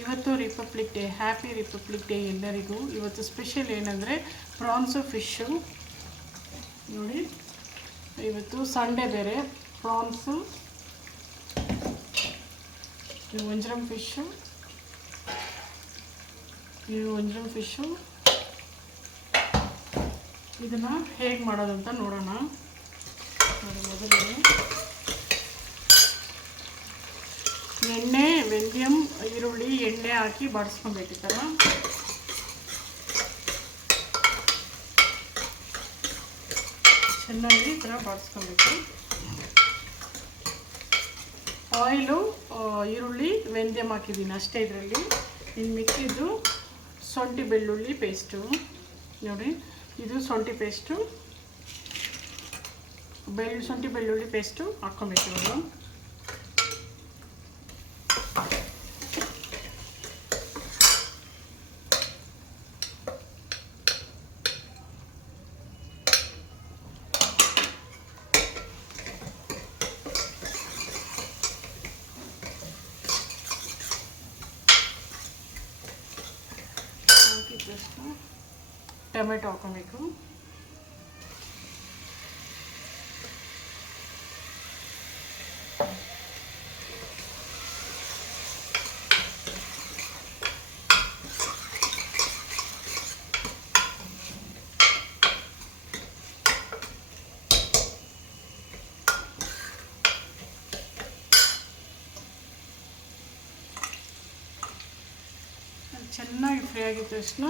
ಇವತ್ತು republic day, happy republic day ಎಲ್ಲರಿಗೂ. ಇವತ್ತು ಸ್ಪೆಷಲ್ ಏನಂದರೆ ಪ್ರಾನ್ಸು ಫಿಶ್ಶು ನೋಡಿ. ಇವತ್ತು ಸಂಡೇ ಬೇರೆ. ಪ್ರಾನ್ಸು, ಇದು ವಂಜರಂ ಫಿಶ್ಶು, ಇದು ವಂಜರಂ ಫಿಶ್ಶು. ಇದನ್ನು ಹೇಗೆ ಮಾಡೋದಂತ ನೋಡೋಣ. ಮೊದಲು ಎಣ್ಣೆ, ವೆಂದ್ಯಂ, ಈರುಳ್ಳಿ, ಎಣ್ಣೆ ಹಾಕಿ ಬಾಡಿಸ್ಕೊಬೇಕು. ಈ ಥರ ಚೆನ್ನಾಗಿ ಈ ಥರ ಬಾಡಿಸ್ಕೊಬೇಕು. ಆಯಿಲು, ಈರುಳ್ಳಿ, ವೆಂದ್ಯಂ ಹಾಕಿದ್ದೀನಿ ಅಷ್ಟೇ ಇದರಲ್ಲಿ. ಇನ್ನು ಮಿಕ್ಕಿದ್ದು ಶುಂಠಿ ಬೆಳ್ಳುಳ್ಳಿ ಪೇಸ್ಟು ನೋಡಿ. ಇದು ಶುಂಠಿ ಪೇಸ್ಟು, ಶುಂಠಿ ಬೆಳ್ಳುಳ್ಳಿ ಪೇಸ್ಟು ಹಾಕ್ಕೊಬೇಕು ಇವಾಗ. ಟೊಮೆಟೊ ಹಾಕೊಬೇಕು. ಚೆನ್ನಾಗಿ ಫ್ರೈ ಆಗಿದ ತಕ್ಷಣ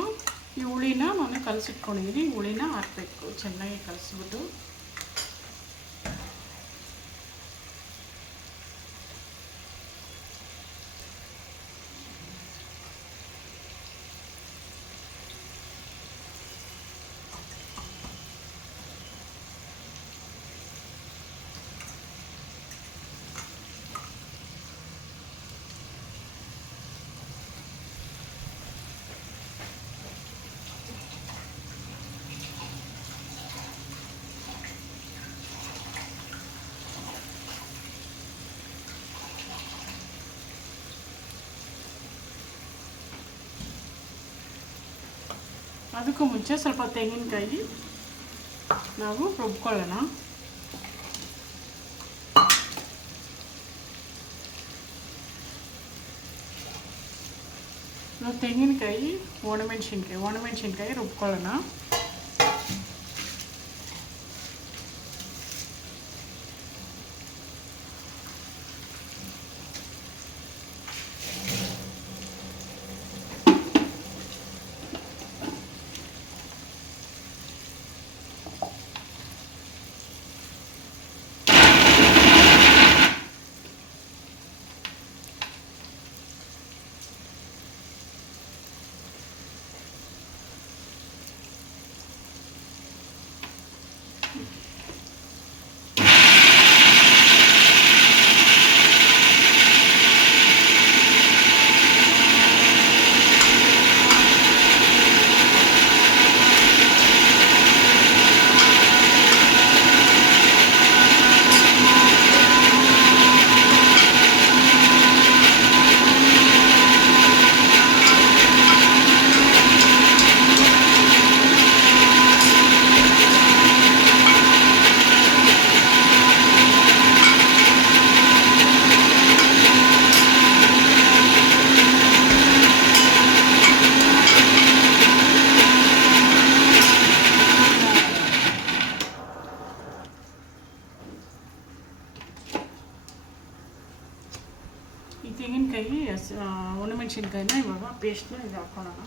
ಈ ಹುಳಿನ ನಾನು ಕಲಸಿಟ್ಕೊಂಡಿದ್ದೀನಿ. ಹುಳಿನ ಹಾಕಬೇಕು, ಚೆನ್ನಾಗಿ ಕಲಸಿಬಿಟ್ಟು. ಅದಕ್ಕೂ ಮುಂಚೆ ಸ್ವಲ್ಪ ತೆಂಗಿನಕಾಯಿ ನಾವು ರುಬ್ಕೊಳ್ಳೋಣ. ತೆಂಗಿನಕಾಯಿ, ಒಣಮೆಣಸಿನ್ಕಾಯಿ ರುಬ್ಕೊಳ್ಳೋಣ. ಈ ತೆಂಗಿನಕಾಯಿ, ಒಣಮೆಣಸಿನ್ಕಾಯಿನ ಇವಾಗ ಪೇಸ್ಟ್ನ ಇದು ಹಾಕ್ಕೊಳ್ಳೋಣ.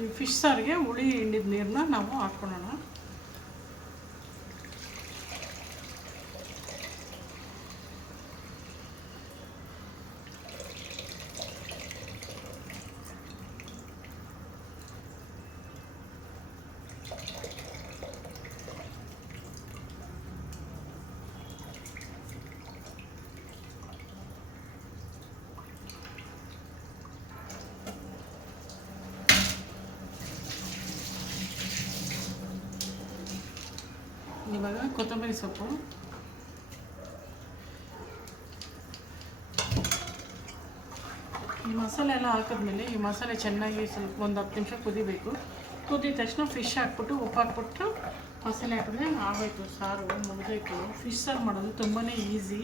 ಈ ಫಿಶ್ ಸಾರಿಗೆ ಹುಳಿ ಹಿಂಡಿದ ನೀರನ್ನ ನಾವು ಹಾಕ್ಕೊಳ್ಳೋಣ. ಇವಾಗ ಕೊತ್ತಂಬರಿ ಸೊಪ್ಪು, ಈ ಮಸಾಲೆ ಎಲ್ಲ ಹಾಕಿದ್ಮೇಲೆ ಈ ಮಸಾಲೆ ಚೆನ್ನಾಗಿ ಸ್ವಲ್ಪ ಒಂದು 10 ನಿಮಿಷ ಕುದಿಬೇಕು. ಕುದಿದ ತಕ್ಷಣ ಫಿಶ್ ಹಾಕ್ಬಿಟ್ಟು ಉಪ್ಪು ಹಾಕ್ಬಿಟ್ಟು ಮಸಾಲೆ ಹಾಕಿದ್ರೆ ಆಗೋಯ್ತು, ಸಾರು ಮುಗಿದೋಯ್ತು. ಫಿಶ್ ಸಾರು ಮಾಡೋದು ತುಂಬಾ ಈಸಿ.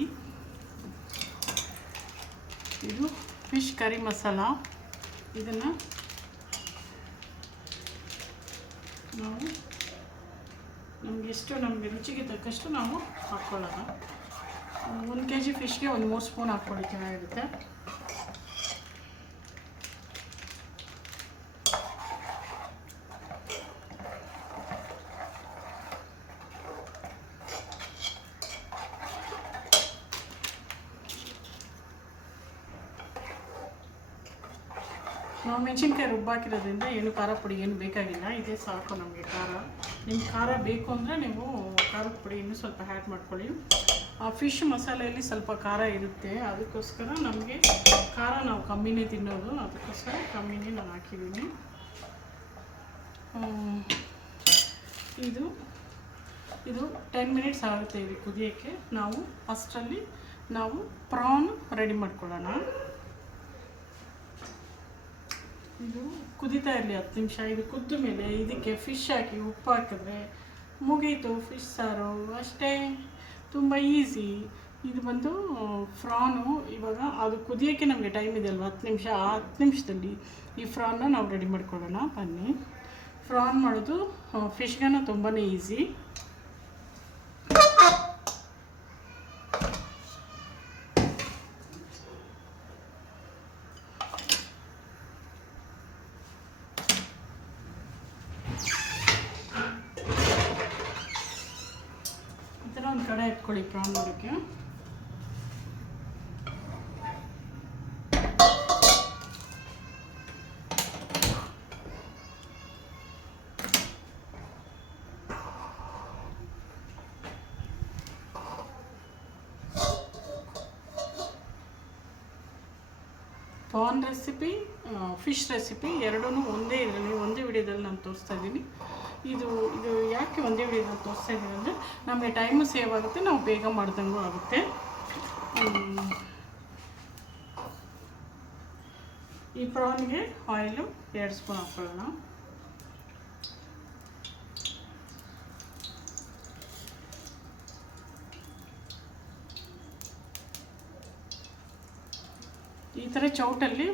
ಇದು ಫಿಶ್ ಕರಿ ಮಸಾಲ, ಇದನ್ನು ನಾವು ನಮಗೆ ರುಚಿಗೆ ತಕ್ಕಷ್ಟು ನಾವು ಹಾಕ್ಕೊಳ್ಳೋಣ. 1 kg ಫಿಶ್ಗೆ 3 ಸ್ಪೂನ್ ಹಾಕ್ಕೊಳ್ಳಿ, ಚೆನ್ನಾಗಿರುತ್ತೆ. ನಾವು ಮೆಣಸಿನ್ಕಾಯಿ ರುಬ್ಬಾಕಿರೋದ್ರಿಂದ ಏನು ಖಾರ ಪುಡಿ ಏನು ಬೇಕಾಗಿಲ್ಲ, ಇದೇ ಸಾಕು ನಮಗೆ ಖಾರ. ನಿಮ್ಗೆ ಖಾರ ಬೇಕು ಅಂದರೆ ನೀವು ಖಾರದ ಪುಡಿ ಇನ್ನೂ ಸ್ವಲ್ಪ ಆ್ಯಡ್ ಮಾಡ್ಕೊಳ್ಳಿ. ಆ ಫಿಶ್ ಮಸಾಲೆಯಲ್ಲಿ ಸ್ವಲ್ಪ ಖಾರ ಇರುತ್ತೆ, ಅದಕ್ಕೋಸ್ಕರ ನಮಗೆ ಖಾರ ನಾವು ಕಮ್ಮಿನೇ ತಿನ್ನೋದು, ಅದಕ್ಕೋಸ್ಕರ ಕಮ್ಮಿನೇ ನಾನು ಹಾಕಿದ್ದೀನಿ. ಇದು 10 ಮಿನಿಟ್ಸ್ ಆಗುತ್ತೆ ಇದು ಕುದಿಯೋಕ್ಕೆ. ನಾವು ಅಷ್ಟರಲ್ಲಿ ನಾವು ಪ್ರಾನ್ ರೆಡಿ ಮಾಡ್ಕೊಳ್ಳೋಣ. ಇದು ಕುದೀತಾ ಇರಲಿ 10 ನಿಮಿಷ. ಇದು ಕುದ್ದ ಮೇಲೆ ಇದಕ್ಕೆ ಫಿಶ್ ಹಾಕಿ ಉಪ್ಪು ಹಾಕಿದ್ರೆ ಮುಗೀತು ಫಿಶ್ ಸಾರು, ಅಷ್ಟೇ. ತುಂಬ ಈಸಿ. ಇದು ಬಂದು ಫ್ರಾನು. ಇವಾಗ ಅದು ಕುದಿಯೋಕ್ಕೆ ನಮಗೆ ಟೈಮ್ ಇದೆ ಅಲ್ವ, 10 ನಿಮಿಷ. ಆ 10 ನಿಮಿಷದಲ್ಲಿ ಈ ಫ್ರಾನ್ನ ನಾವು ರೆಡಿ ಮಾಡ್ಕೊಳ್ಳೋಣ. ಬನ್ನಿ. ಫ್ರಾನ್ ಮಾಡೋದು ಫಿಶ್ಗನ ತುಂಬಾ ಈಸಿ. ಒಂದು ಕಡೆ ಇಟ್ಕೊಳ್ಳಿ ಪ್ರಾನ್ ಮಾಡೋಕ್ಕೆ. ಪ್ರಾನ್ ರೆಸಿಪಿ, ಫಿಶ್ ರೆಸಿಪಿ ಎರಡೂ ಒಂದೇ ವಿಡಿಯೋದಲ್ಲಿ ನಾನು ತೋರಿಸ್ತಾ ಇದ್ದೀನಿ. ಇದು ಯಾಕೆ ಒಂದೇ ವಿಡಿಯೋದಲ್ಲಿ ತೋರಿಸ್ತಾ ಇದ್ದೀನಿ ಅಂದರೆ ನಮಗೆ ಟೈಮು ಸೇವ್ ಆಗುತ್ತೆ, ನಾವು ಬೇಗ ಮಾಡ್ದಂಗೂ ಆಗುತ್ತೆ. ಈ ಪ್ರಾನ್ಗೆ ಆಯಿಲು 2 ಸ್ಪೂನ್ ಹಾಕ್ಕೊಳ್ಳೋಣ. ಈ ಥರ ಚೌಟಲ್ಲಿ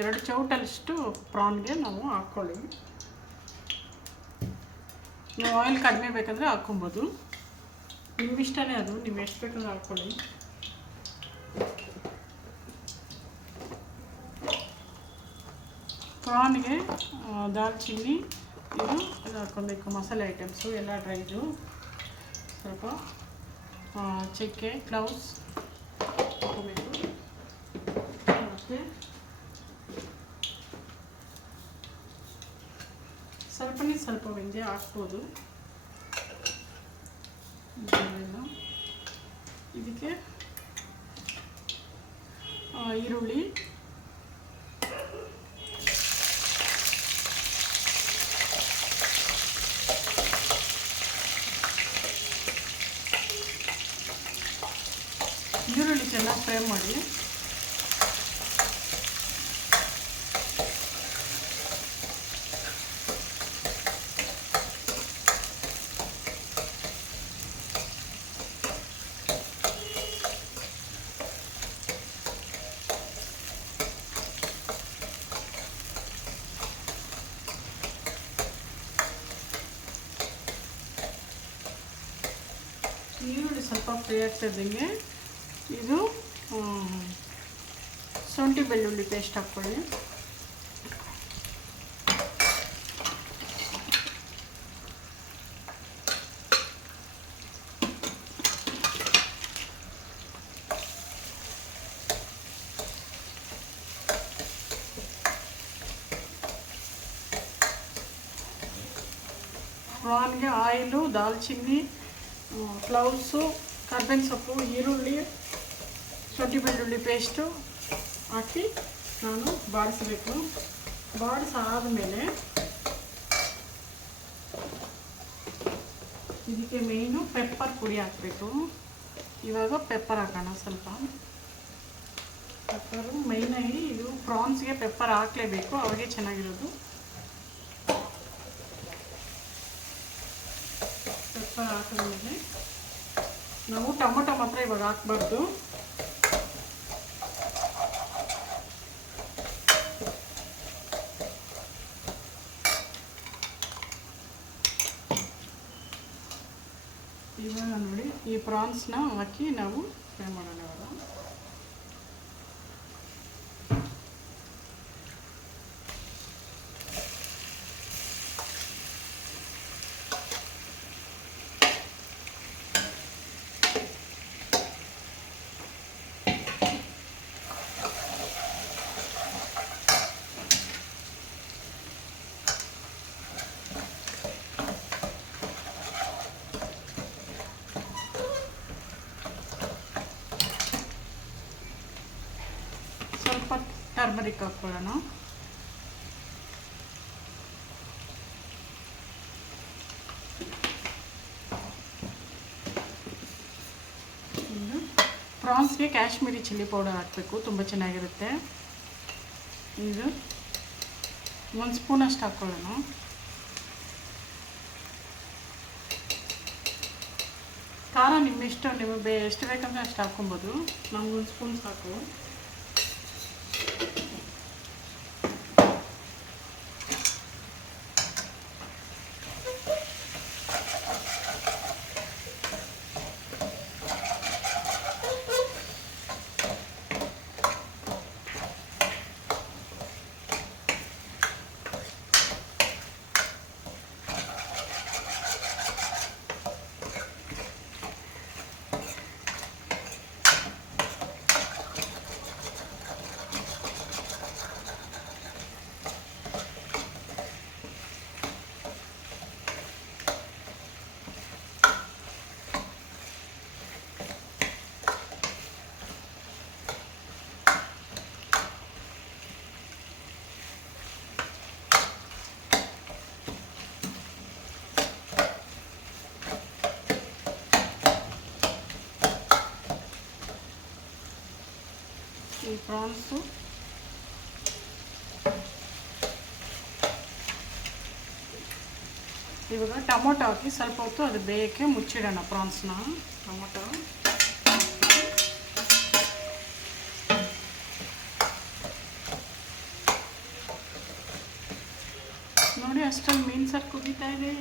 ಎರಡು ಚೌಟಷ್ಟು ಪ್ರಾನ್ಗೆ ನಾವು ಹಾಕ್ಕೊಳ್ಳಿ. ನೀವು ಆಯಿಲ್ ಕಡಿಮೆ ಬೇಕಂದರೆ ಹಾಕ್ಕೊಬೋದು, ನಿಮ್ಮಿಷ್ಟನೇ ಅದು, ನೀವು ಎಷ್ಟು ಬೇಕಾದ್ರೂ ಹಾಕ್ಕೊಳ್ಳಿ. ಪ್ರಾನ್ಗೆ ದಾಲ್ಚಿನ್ನಿ ಇದು ಹಾಕ್ಕೊಬೇಕು, ಮಸಾಲೆ ಐಟಮ್ಸು ಎಲ್ಲ ಡ್ರೈದು, ಸ್ವಲ್ಪ ಚಕ್ಕೆ, ಕ್ಲೌಸ್ ಹಾಕ್ಕೋಬೇಕು. ಮತ್ತು ಸ್ವಲ್ಪ ಮೆಂತ್ಯ ಹಾಕ್ಬೋದು. ಇದಕ್ಕೆ ಈರುಳ್ಳಿ, ಚೆನ್ನಾಗಿ ಫ್ರೈ ಮಾಡಿ. ಈರುಳ್ಳಿ ಸ್ವಲ್ಪ ಫ್ರೈ ಆಗ್ತಿದ್ದಂಗೆ ಇದು ಶುಂಠಿ ಬೆಳ್ಳುಳ್ಳಿ ಪೇಸ್ಟ್ ಹಾಕ್ಕೊಳ್ಳಿ. ಪ್ರಾನ್ಗೆ ಆಯಿಲು, ದಾಲ್ಚಿನ್ನಿ, ಕ್ಲೌಸು, ಕರ್ಬೇವಿನ ಸೊಪ್ಪು, ಈರುಳ್ಳಿ, ಶುಂಠಿ ಬೆಳ್ಳುಳ್ಳಿ ಪೇಸ್ಟು ಹಾಕಿ ನಾನು ಬಾಡಿಸಬೇಕು. ಬಾಡಿಸಾದ್ಮೇಲೆ ಇದಕ್ಕೆ ಮೇಯ್ನು ಪೆಪ್ಪರ್ ಪುಡಿ ಹಾಕಬೇಕು. ಇವಾಗ ಪೆಪ್ಪರ್ ಹಾಕೋಣ. ಸ್ವಲ್ಪ ಪೆಪ್ಪರು ಮೈನಾಗಿ, ಇದು ಪ್ರಾನ್ಸ್ಗೆ ಪೆಪ್ಪರ್ ಹಾಕಲೇಬೇಕು, ಅವಾಗೆ ಚೆನ್ನಾಗಿರೋದು. ಪೆಪ್ಪರ್ ಹಾಕಿದ್ಮೇಲೆ ನಾವು ಟೊಮೊಟೊ ಮಾತ್ರ ಇವಾಗ ಹಾಕ್ಬಾರ್ದು. ಇವಾಗ ನೋಡಿ ಈ ಪ್ರಾನ್ಸ್ನ ಹಾಕಿ ನಾವು ಫ್ರೈ ಮಾಡೋಣ. ಇವಾಗ ಸ್ವಲ್ಪ ಟರ್ಮರಿಕ್ ಹಾಕ್ಕೊಳ್ಳೋಣ. ಪ್ರಾನ್ಸ್ಗೆ ಕಾಶ್ಮೀರಿ ಚಿಲ್ಲಿ ಪೌಡರ್ ಹಾಕಬೇಕು, ತುಂಬ ಚೆನ್ನಾಗಿರುತ್ತೆ. ಇದು 1 ಸ್ಪೂನಷ್ಟು ಹಾಕ್ಕೊಳ್ಳೋಣ. ಖಾರ ನಿಮ್ಮಿಷ್ಟ, ನೀವು ಎಷ್ಟು ಬೇಕಂದ್ರೆ ಅಷ್ಟು ಹಾಕ್ಕೊಬೋದು. ನಮ್ಗೆ 1 ಸ್ಪೂನ್ ಸಾಕು. ಈ ಪ್ರಾನ್ಸು ಇವಾಗ ಟೊಮೊಟೊ ಹಾಕಿ ಸ್ವಲ್ಪ ಹೊತ್ತು ಅದು ಬೇಯಕ್ಕೆ ಮುಚ್ಚಿಡೋಣ. ಪ್ರಾನ್ಸ್ನ ಟೊಮೊಟೊ ನೋಡಿ, ಅಷ್ಟರಲ್ಲಿ ಮೀನು ಸಾರು ಕುದೀತಾ ಇದೆ.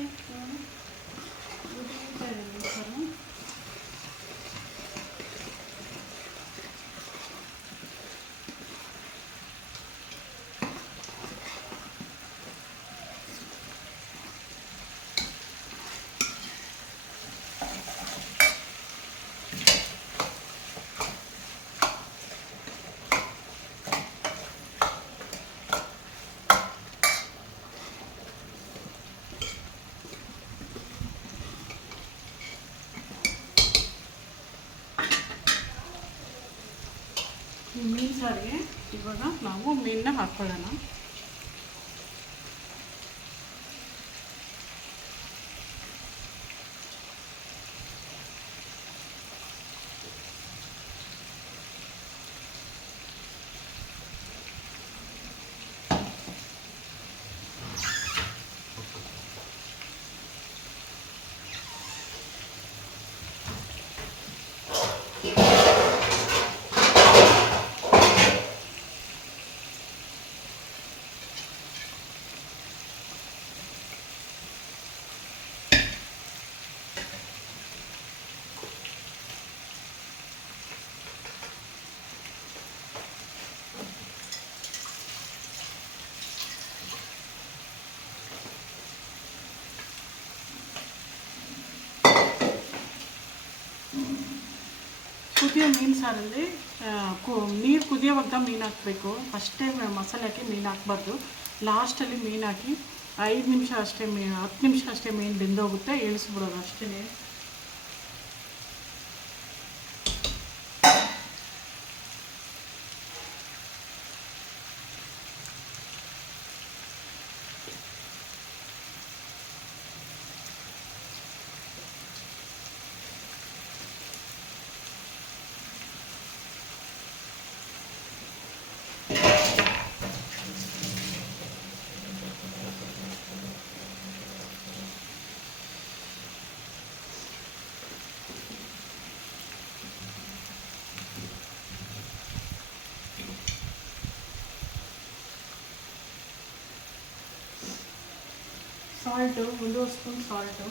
ಮೀನು ಸಾರಿಗೆ ಇವಾಗ ನಾವು ಮೀನನ್ನ ಹಾಕ್ಕೊಳ್ಳೋಣ. ಕುದಿಯೋ ಮೀನು ಸಾರಲ್ಲಿ ನೀರು ಕುದಿಯೋವಾಗ ಮೀನು ಹಾಕಬೇಕು. ಫಸ್ಟೇ ಮಸಾಲೆ ಹಾಕಿ ಮೀನು ಹಾಕ್ಬಾರ್ದು, ಲಾಸ್ಟಲ್ಲಿ ಮೀನು ಹಾಕಿ 5 ನಿಮಿಷ ಅಷ್ಟೇ 10 ನಿಮಿಷ ಅಷ್ಟೇ ಮೀನು ಬೆಂದೋಗುತ್ತೆ, ಇಳಿಸ್ಬಿಡೋದು ಅಷ್ಟೇ. ಸಾಲ್ಟು 1 ಸ್ಪೂನ್ ಸಾಲ್ಟು,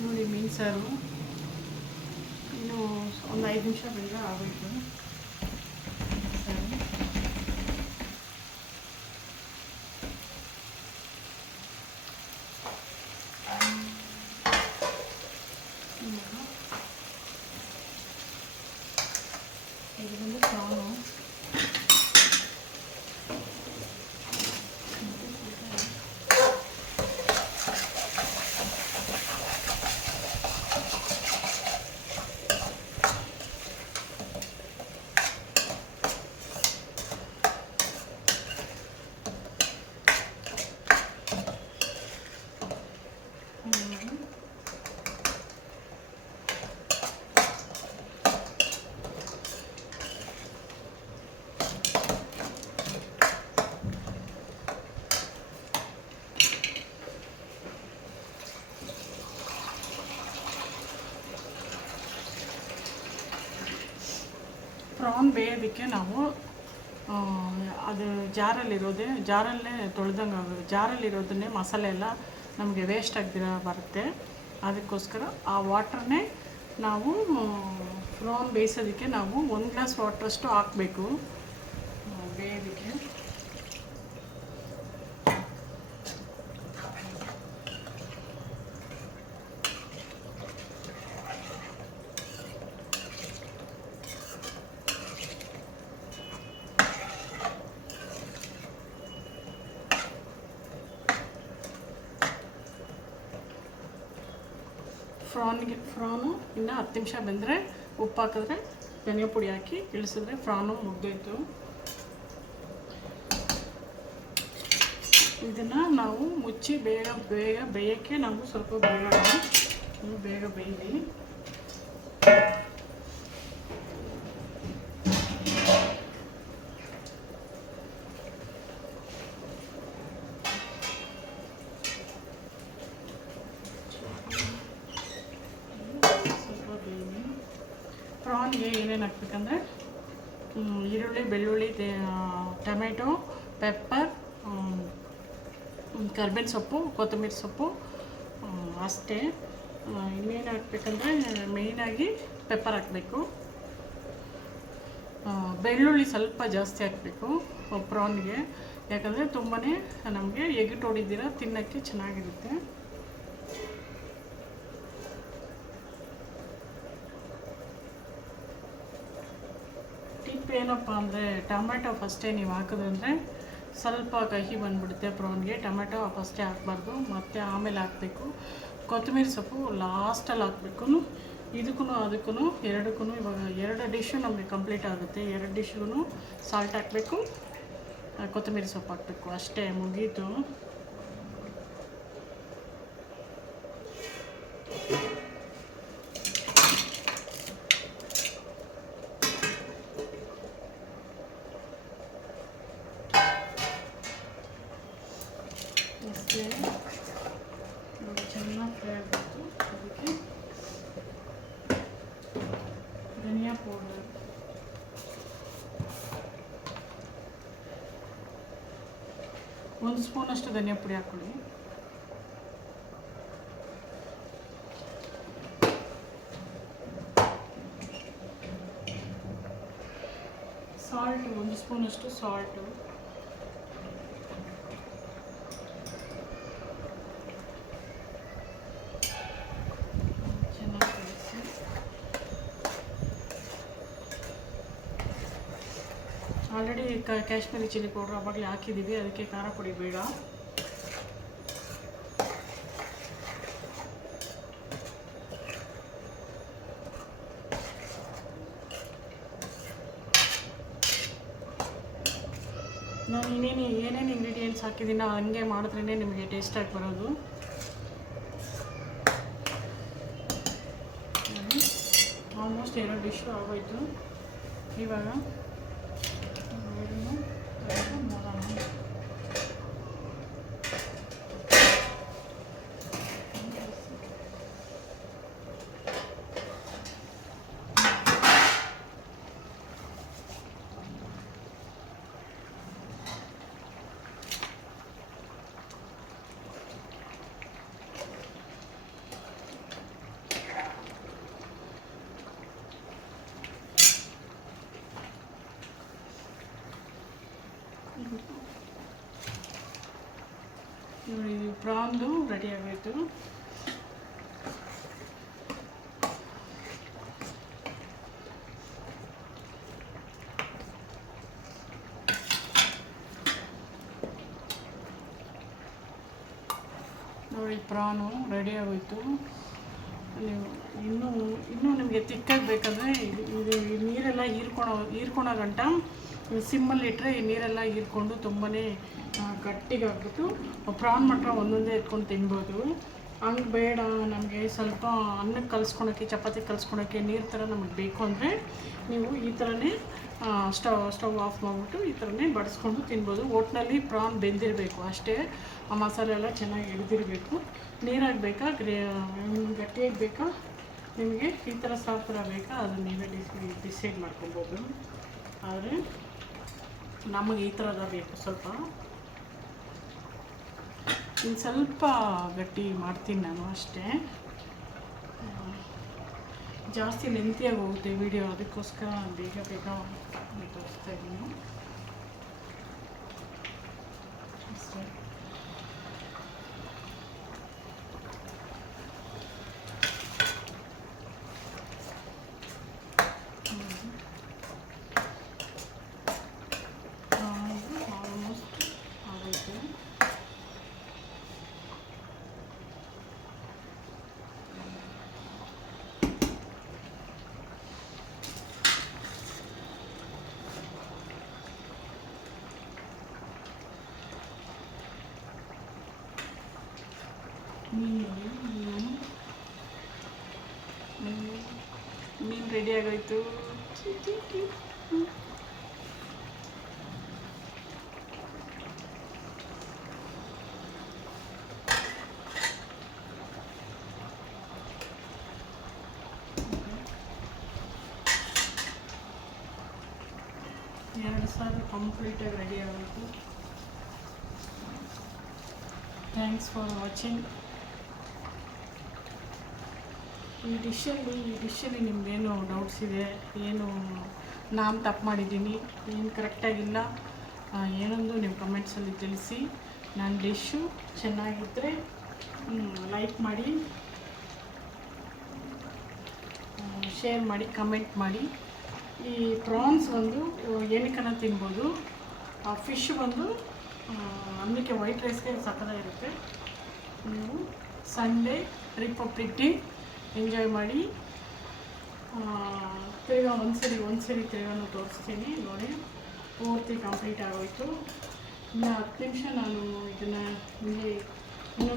ನೋಡಿ ಮೀನು ಸಾರು ಇನ್ನು ಒಂದು 5 ನಿಮಿಷ ಬೇಗ ಆಗಬೇಕು. ಇದು ಬಂದು ಪ್ರಾನು, ಪ್ರಾನ್ ಬೇಯೋದಕ್ಕೆ ನಾವು ಅದು ಜಾರಲ್ಲೇ ತೊಳೆದಂಗೆ ಆಗೋದು, ಜಾರಲ್ಲಿರೋದನ್ನೇ ಮಸಾಲೆ ಎಲ್ಲ ನಮಗೆ ವೇಸ್ಟ್ ಆಗದಿರ ಬರುತ್ತೆ. ಅದಕ್ಕೋಸ್ಕರ ಆ ವಾಟ್ರನ್ನೇ ನಾವು ಪ್ರಾನ್ ಬೇಯಿಸೋದಕ್ಕೆ ನಾವು 1 ಗ್ಲಾಸ್ ವಾಟ್ರಷ್ಟು ಹಾಕಬೇಕು ಬೇಯೋದಕ್ಕೆ. ಫ್ರಾನು ಇನ್ನು 10 ನಿಮಿಷ ಬೆಂದರೆ ಉಪ್ಪು ಹಾಕಿದ್ರೆ, ಧನಿಯಾ ಪುಡಿ ಹಾಕಿ ಇಳಿಸಿದ್ರೆ ಫ್ರಾನು ಮುಗ್ದೋಯ್ತು. ಇದನ್ನು ನಾವು ಮುಚ್ಚಿ ಬೇಗ ಬೇಯೋಕ್ಕೆ ನಾವು ಸ್ವಲ್ಪ ಬೇಗ ಬೇಯಲಿ. ಪ್ರಾನ್ಗೆ ಏನೇನು ಹಾಕ್ಬೇಕಂದ್ರೆ ಈರುಳ್ಳಿ, ಬೆಳ್ಳುಳ್ಳಿ, ಟೊಮೆಟೊ, ಪೆಪ್ಪರ್, ಕರ್ಬೇವಿನ ಸೊಪ್ಪು, ಕೊತ್ತಂಬರಿ ಸೊಪ್ಪು ಅಷ್ಟೇ. ಇನ್ನೇನು ಹಾಕ್ಬೇಕಂದ್ರೆ ಮೇಯ್ನಾಗಿ ಪೆಪ್ಪರ್ ಹಾಕಬೇಕು, ಬೆಳ್ಳುಳ್ಳಿ ಸ್ವಲ್ಪ ಜಾಸ್ತಿ ಹಾಕಬೇಕು ಪ್ರಾನ್ಗೆ, ಯಾಕಂದರೆ ತುಂಬಾ ನಮಗೆ ಎಗ್ಗು ಹೊಡಿದಿರ ತಿನ್ನೋಕ್ಕೆ ಚೆನ್ನಾಗಿರುತ್ತೆ. ಟಿಪ್ ಏನಪ್ಪ ಅಂದರೆ ಟೊಮೆಟೊ ಫಸ್ಟೇ ನೀವು ಹಾಕಿದ್ರಂದರೆ ಸ್ವಲ್ಪ ಕಹಿ ಬಂದುಬಿಡುತ್ತೆ ಪ್ರಾನ್ಗೆ. ಟೊಮೆಟೊ ಫಸ್ಟೇ ಹಾಕಬಾರ್ದು, ಮತ್ತು ಆಮೇಲೆ ಹಾಕಬೇಕು. ಕೊತ್ತಂಬರಿ ಸೊಪ್ಪು ಲಾಸ್ಟಲ್ಲಿ ಹಾಕಬೇಕು. ಅದಕ್ಕೂ ಎರಡಕ್ಕೂ ಇವಾಗ 2 ಡಿಶ್ಶು ನಮಗೆ ಕಂಪ್ಲೀಟ್ ಆಗುತ್ತೆ. 2 ಡಿಶ್ಗೂ ಸಾಲ್ಟ್ ಹಾಕಬೇಕು, ಕೊತ್ತಂಬರಿ ಸೊಪ್ಪು ಹಾಕಬೇಕು, ಅಷ್ಟೇ ಮುಗೀತು. ಅಷ್ಟೇ ಚೆನ್ನಾಗಿ ಫ್ರೈ ಆಗಬೇಕು. ಅದಕ್ಕೆ ಧನಿಯಾ ಪೌಡರ್, 1 ಸ್ಪೂನಷ್ಟು ಧನಿಯಾ ಪುಡಿ ಹಾಕ್ಕೊಳ್ಳಿ. ಸಾಲ್ಟು 1 ಸ್ಪೂನಷ್ಟು ಸಾಲ್ಟು. ಚೆನ್ನಾಗಿ ಕಲಿಸಿ. ಆಲ್ರೆಡಿ ಕಾಶ್ಮೀರಿ ಚಿಲ್ಲಿ ಪೌಡ್ರ್ ಆವಾಗಲೇ ಹಾಕಿದ್ದೀವಿ, ಅದಕ್ಕೆ ಖಾರ ಪುಡಿ ಬೇಡ. ನಾನು ಏನೇನು ಇಂಗ್ರೀಡಿಯೆಂಟ್ಸ್ ಹಾಕಿದ್ದೀನೋ ಹಂಗೆ ಮಾಡಿದ್ರೇ ನಿಮಗೆ ಟೇಸ್ಟಾಗಿ ಬರೋದು. ಆಲ್ಮೋಸ್ಟ್ 2 ಡಿಶ್ಶು ಆಗೋಯ್ತು. ಇವಾಗ ನೋಡಿ ಪ್ರಾನ್ದು ರೆಡಿ ಆಗೋಯ್ತು. ನೋಡಿ ಪ್ರಾನು ರೆಡಿ ಆಗೋಯ್ತು. ನೀವು ಇನ್ನೂ ನಿಮಗೆ ತಿಕ್ಕಾಗಿ ಬೇಕಂದರೆ ಇದು ನೀರೆಲ್ಲ ಹೀರ್ಕೊಳೋ ಗಂಟ ಸಿಮ್ಮಲ್ಲಿ ಇಟ್ಟರೆ ಈ ನೀರೆಲ್ಲ ಹೀರ್ಕೊಂಡು ತುಂಬಾ ಗಟ್ಟಿಗಾಗ್ಬಿಟ್ಟು ಪ್ರಾನ್ ಮಾತ್ರ ಒಂದೊಂದೇ ಎತ್ಕೊಂಡು ತಿನ್ಬೋದು. ಹಂಗೆ ಬೇಡ, ನಮಗೆ ಸ್ವಲ್ಪ ಅನ್ನಕ್ಕೆ ಕಲಿಸ್ಕೊಳಕ್ಕೆ, ಚಪಾತಿ ಕಲಿಸ್ಕೊಳಕ್ಕೆ ನೀರು ಥರ ನಮಗೆ ಬೇಕು ಅಂದರೆ ನೀವು ಈ ಥರನೇ ಸ್ಟವ್ ಆಫ್ ಮಾಡಿಬಿಟ್ಟು ಈ ಥರನೇ ಬಡಿಸ್ಕೊಂಡು ತಿನ್ಬೋದು. ಒಟ್ಟಿನಲ್ಲಿ ಪ್ರಾನ್ ಬೆಂದಿರಬೇಕು ಅಷ್ಟೇ, ಆ ಮಸಾಲೆ ಎಲ್ಲ ಚೆನ್ನಾಗಿ ಹಿಡಿದಿರಬೇಕು. ನೀರಾಗಿ ಬೇಕಾ ಗಟ್ಟಿಯಾಗಿ ಬೇಕಾ, ನಿಮಗೆ ಈ ಥರ ಸಾಫ್ ಥರ ಬೇಕಾ, ಅದನ್ನು ನೀವೇ ಡಿಸೈಡ್ ಮಾಡ್ಕೊಬೋದು. ಆದರೆ ನಮಗೆ ಈ ಥರದ ಬೇಕು. ಇನ್ನು ಸ್ವಲ್ಪ ಗಟ್ಟಿ ಮಾಡ್ತೀನಿ ನಾನು ಅಷ್ಟೇ, ಜಾಸ್ತಿ ಲೆಂತಿಯಾಗಿ ಹೋಗುತ್ತೆ ವಿಡಿಯೋ, ಅದಕ್ಕೋಸ್ಕರ ಬೇಗ ತೋರಿಸ್ತಾ ಇದ್ದೀನಿ ಅಷ್ಟೇ. ಆಲ್ಮೋಸ್ಟ್ ಆಗೋಯ್ತು. ಮೀನು ರೆಡಿ ಆಗೋಯ್ತು. ಎರಡು ಸಾರು ಕಂಪ್ಲೀಟಾಗಿ ರೆಡಿ ಆಗೋಯ್ತು. Thanks for watching. ಈ ಡಿಶ್ಶಲ್ಲಿ ನಿಮ್ಗೇನು ಡೌಟ್ಸ್ ಇದೆ, ಏನು ನಾನು ತಪ್ಪು ಮಾಡಿದ್ದೀನಿ, ಏನು ಕರೆಕ್ಟಾಗಿಲ್ಲ, ಏನೊಂದು ನೀವು ಕಮೆಂಟ್ಸಲ್ಲಿ ತಿಳಿಸಿ. ನನ್ನ ಡಿಶ್ಶು ಚೆನ್ನಾಗಿದ್ದರೆ ಲೈಕ್ ಮಾಡಿ, ಶೇರ್ ಮಾಡಿ, ಕಮೆಂಟ್ ಮಾಡಿ. ಈ ಪ್ರಾನ್ಸ್ ಒಂದು ಏನಕ್ಕನ ತಿನ್ಬೋದು, ಆ ಫಿಶ್ ಬಂದು ಅನ್ನಕ್ಕೆ ವೈಟ್ ರೈಸ್ಗೆ ಸಕ್ಕತ್ತಾಗಿರುತ್ತೆ. ನೀವು ಸಂಡೇ ರಿಪಬ್ಲಿಕ್ ಡೇ ಎಂಜಾಯ್ ಮಾಡಿ. ತಿರ್ಗಾ ಒಂದ್ಸರಿ ತಿರ್ಗಾನು ತೋರಿಸ್ತೀನಿ ನೋಡಿ. ಪೂರ್ತಿ ಕಂಪ್ಲೀಟ್ ಆಗೋಯಿತು. ಇನ್ನು 10 ನಿಮಿಷ ನಾನು ಇದನ್ನು ಹಿಂಗೆ ಇನ್ನೂ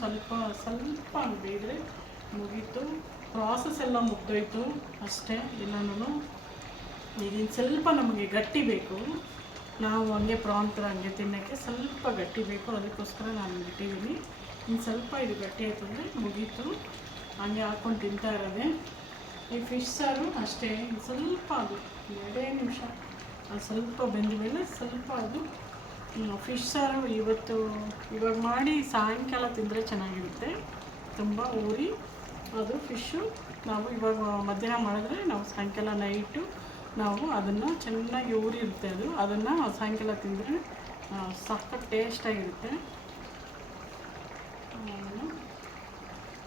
ಸ್ವಲ್ಪ ಬೇಯಿದ್ರೆ ಮುಗೀತು. ಪ್ರಾಸೆಸ್ ಎಲ್ಲ ಮುಗ್ದೋಯ್ತು ಅಷ್ಟೇ ಎಲ್ಲನೂ. ಇದನ್ನು ಸ್ವಲ್ಪ ನಮಗೆ ಗಟ್ಟಿ ಬೇಕು, ನಾವು ಹಂಗೆ ಪ್ರಾನ್ ಥರ ಹಂಗೆ ತಿನ್ನೋಕ್ಕೆ ಸ್ವಲ್ಪ ಗಟ್ಟಿ ಬೇಕು, ಅದಕ್ಕೋಸ್ಕರ ನಾನು ಇಟ್ಟಿದ್ದೀನಿ. ಇನ್ನು ಸ್ವಲ್ಪ ಇದು ಗಟ್ಟಿ ಆಯಿತು ಅಂದರೆ ಮುಗೀತು, ಹಂಗೆ ಹಾಕ್ಕೊಂಡು ತಿಂತಾ ಇರೋದೆ. ಈ ಫಿಶ್ ಸಾರು ಅಷ್ಟೇ, ಸ್ವಲ್ಪ ಅದು 2 ನಿಮಿಷ ಅದು ಸ್ವಲ್ಪ ಬೆಂದ ಮೇಲೆ ಸ್ವಲ್ಪ ಅದು ಫಿಶ್ ಸಾರು ಇವಾಗ ಮಾಡಿ ಸಾಯಂಕಾಲ ತಿಂದರೆ ಚೆನ್ನಾಗಿರುತ್ತೆ. ತುಂಬ ಊರಿ ಅದು ಫಿಶ್ಶು ನಾವು ಇವಾಗ ಮಧ್ಯಾಹ್ನ ಮಾಡಿದ್ರೆ ನಾವು ಸಾಯಂಕಾಲ ನೈಟು ನಾವು ಅದನ್ನು ಚೆನ್ನಾಗಿ ಊರಿರುತ್ತೆ ಅದನ್ನು ಸಾಯಂಕಾಲ ತಿಂದರೆ ಸಖತ್ ಟೇಸ್ಟಾಗಿರುತ್ತೆ.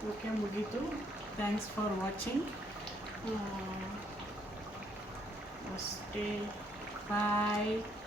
ಓಕೆ, ಮುಗೀತು. Thanks for watching. ಅಷ್ಟೇ, ಬಾಯ್.